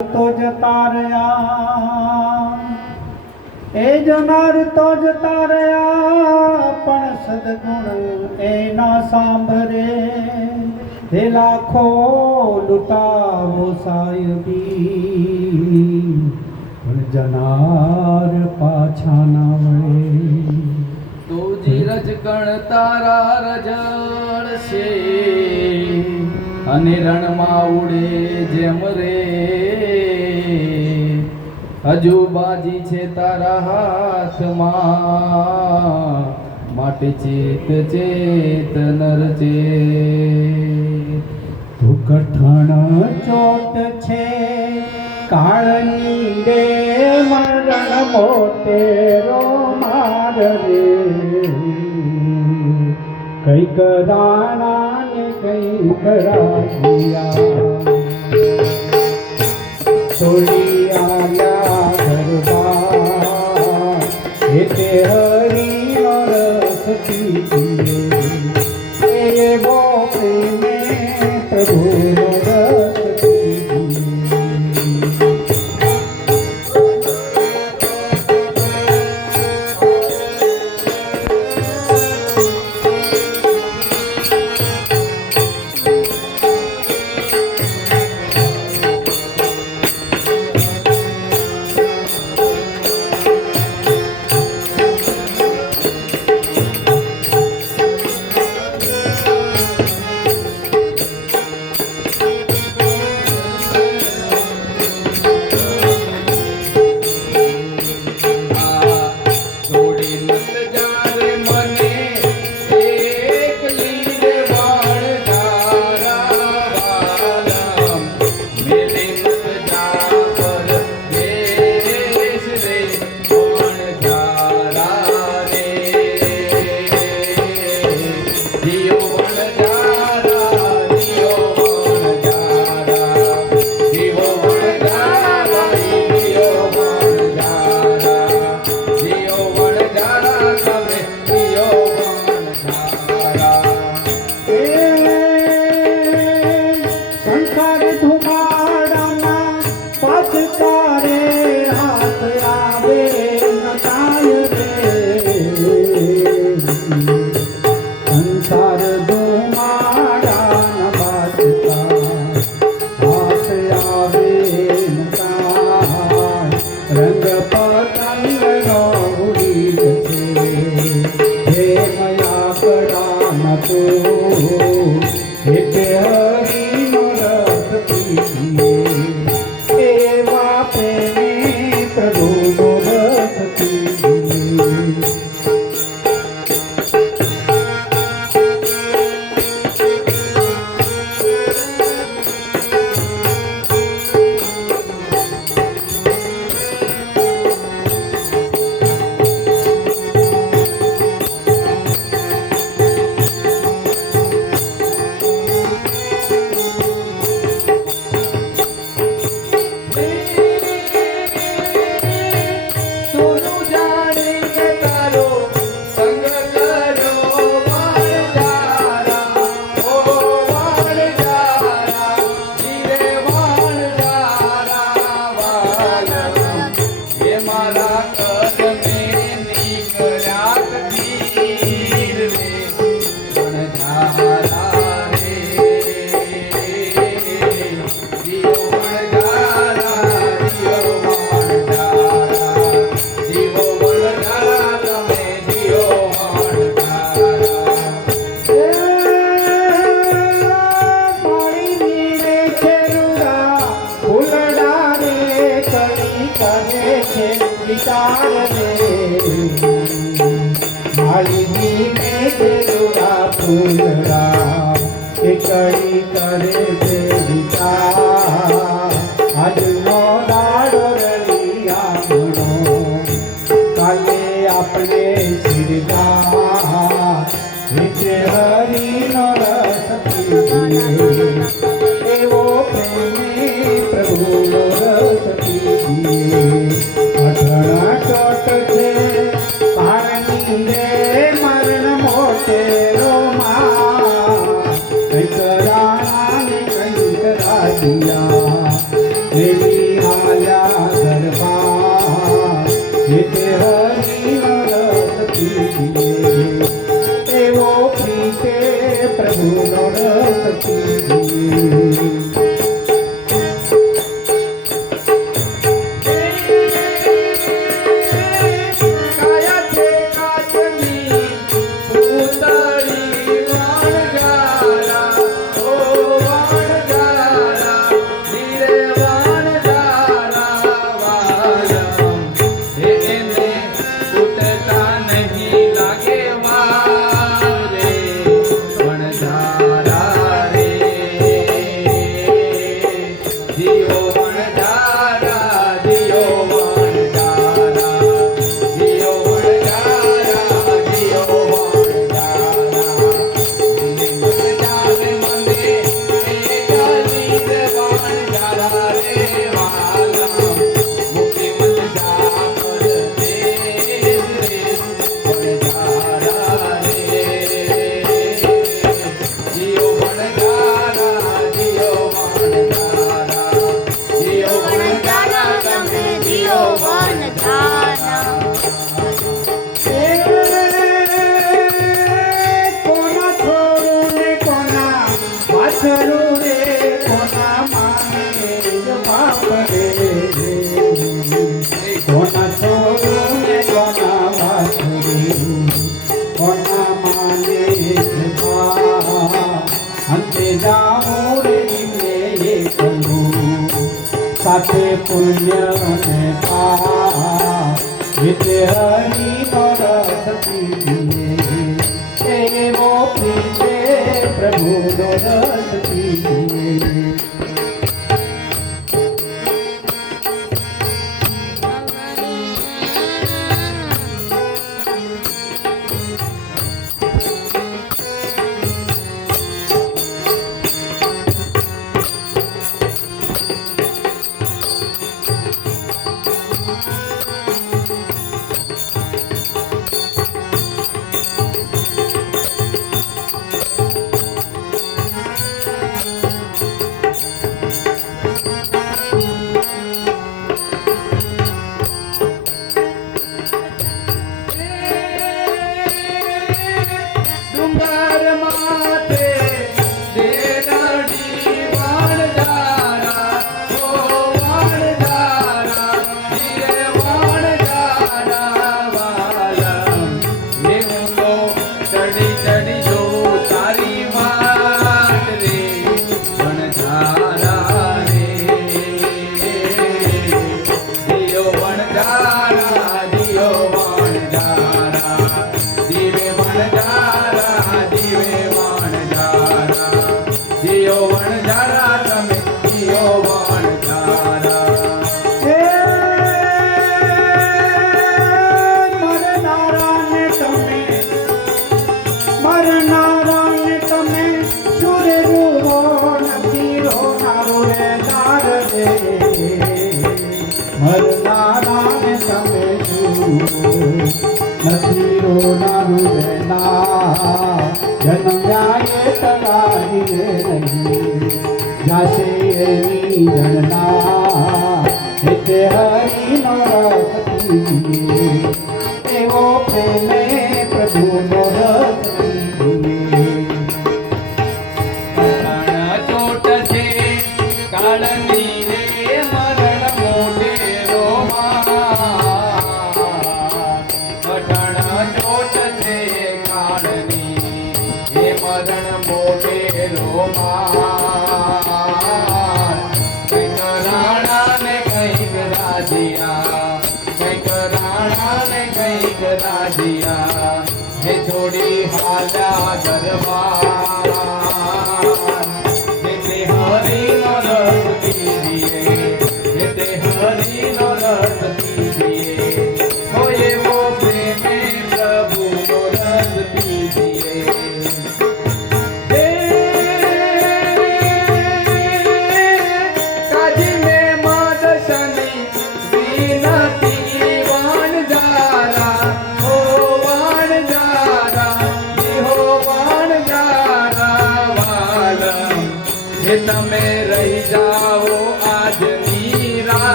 તો જતા રહ્યા એ જનાર તો જતા રહ્યા પણ સદગુણ એના સાંભળે હે લાખો લૂટાવો સાહેબી પણ જનાર પાછા ના વળે તો ધીરજ કણ તારા રજળશે અને રણમાં ઉડે જેમ રે હજુ બાજી છે તારા હાથમાં માટે ચેત ચેત નરચે તું કઠણ ચોટ છે કાળની રે મરણ મોટેરો માર રે કઈક રાણા ને કઈક રાજિયા છોડી આવ્યા ઘરબાર તે હરિનો રસ પીએ એવો પ્રેમે પ્રભુનો રસ પીએ કડી કરે છે વિચાર આજનો દાડો રળિયા મનો કાલે આપણે શિરગા વિશે હરિનો રસ પીએ એવો પ્રેમે પ્રભુનો રસ પીએ અઢળા ચોટ છે પાણી રે મરણ મોટેરો માં કઈક રાણા ને કઈક રાજિયા ચાલ્યા દરબાર જેતે હરિનો રસ પીએ એવો પ્રીતે પ્રભુનો રસ પીએ સાથે પુણ્ય ને પાપ જેતે હરિનો રસ પીએ એવો પ્રીતે પ્રભુનો રસ પીએ નથી રોનારું રહેના જન્મ જાય તલારી નહીં જાશે એની જણના એટલે હરિનો રસ પીએ એવો પ્રેમે પ્રભુનો રસ પીએ ચોટ છે કાળની રે મરણ મોઢેરો કંઈક રાણા ને કંઈક રાજીયા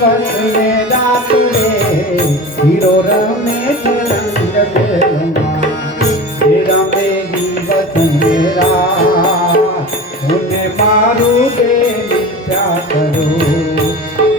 દિવસ ને રાત્રે હીરો રમે છે રંગ બેરંગમાં. એ રમે દિવસ ને રાત મને મારું બે મિથ્યા કરો.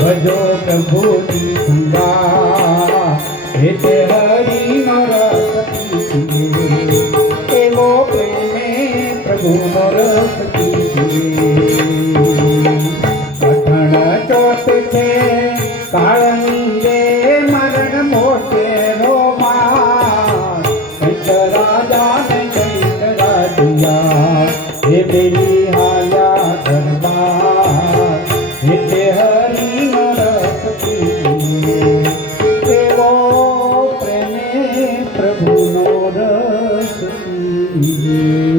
ભજો પ્રભુની સંગા હે તે હરિનો રસ પીએ. એવો પ્રેમે પ્રભુનો રસ પીએ. પઠણ ચોટ છે કાળની રે મરણ મોટેરો માં. કંઈક રાજા ને કંઈક રાજ્યા હે બેલી હાયા દરબાર. હે તે હરિનો રસ પીએ. એવો પ્રેમે પ્રભુનો રસ પીએ.